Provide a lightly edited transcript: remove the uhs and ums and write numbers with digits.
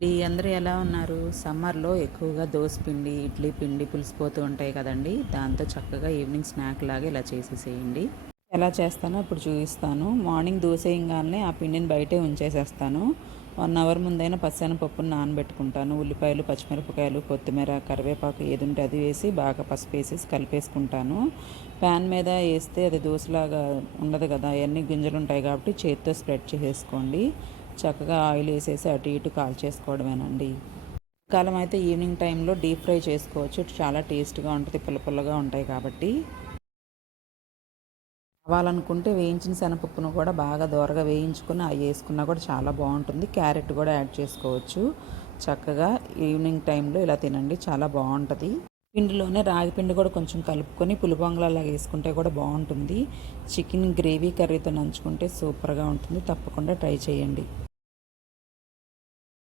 అందరూ ఎలా ఉన్నారు? సమ్మర్‌లో ఎక్కువగా దోస పిండి, ఇడ్లీ పిండి పులిసిపోతూ ఉంటాయి కదండీ! దాంతో చక్కగా ఈవినింగ్ స్నాక్ లాగా ఇలా చేసేసేయండి. ఎలా చేస్తానో ఇప్పుడు చూపిస్తాను. మార్నింగ్ దోసెయ్యంగాల్నే ఆ పిండిని బయటే ఉంచేసేస్తాను. 1 అవర్ ముందైనా పచ్చెనపప్పుని నానబెట్టుకుంటాను. ఉల్లిపాయలు, పచ్చిమిరపకాయలు, కొత్తిమీర, కరివేపాకు ఏదుంటే అది వేసి బాగా పసుపేసేసి కలిపేసుకుంటాను. ప్యాన్ మీద ఏస్తే అది దోసలాగా ఉండదు కదా! అయన్నీ గింజలుంటాయి కాబట్టి చేత్తో స్ప్రెడ్ చేసేసుకోండి. చక్కగా ఆయిల్ వేసేసి అటు ఇటు కాల్చేసుకోవడమేనండి. కాలం అయితే ఈవినింగ్ టైంలో డీప్ ఫ్రై చేసుకోవచ్చు. చాలా టేస్ట్‌గా ఉంటది. పుల్ల పుల్లగా ఉంటాయి కాబట్టి. కావాలనుకుంటే వేయించిన శనగపప్పును కూడా బాగా దోరగా వేయించుకొని అవి వేసుకున్నా కూడా చాలా బాగుంటుంది. క్యారెట్ కూడా యాడ్ చేసుకోవచ్చు. చక్కగా ఈవినింగ్ టైంలో ఇలా తినండి, చాలా బాగుంటుంది. పిండిలోనే రాగి పిండి కూడా కొంచెం కలుపుకొని పులిపొంగలాగా వేసుకుంటే కూడా బాగుంటుంది. చికెన్ గ్రేవీ కర్రీతో నంచుకుంటే సూపర్గా ఉంటుంది. తప్పకుండా ట్రై చేయండి.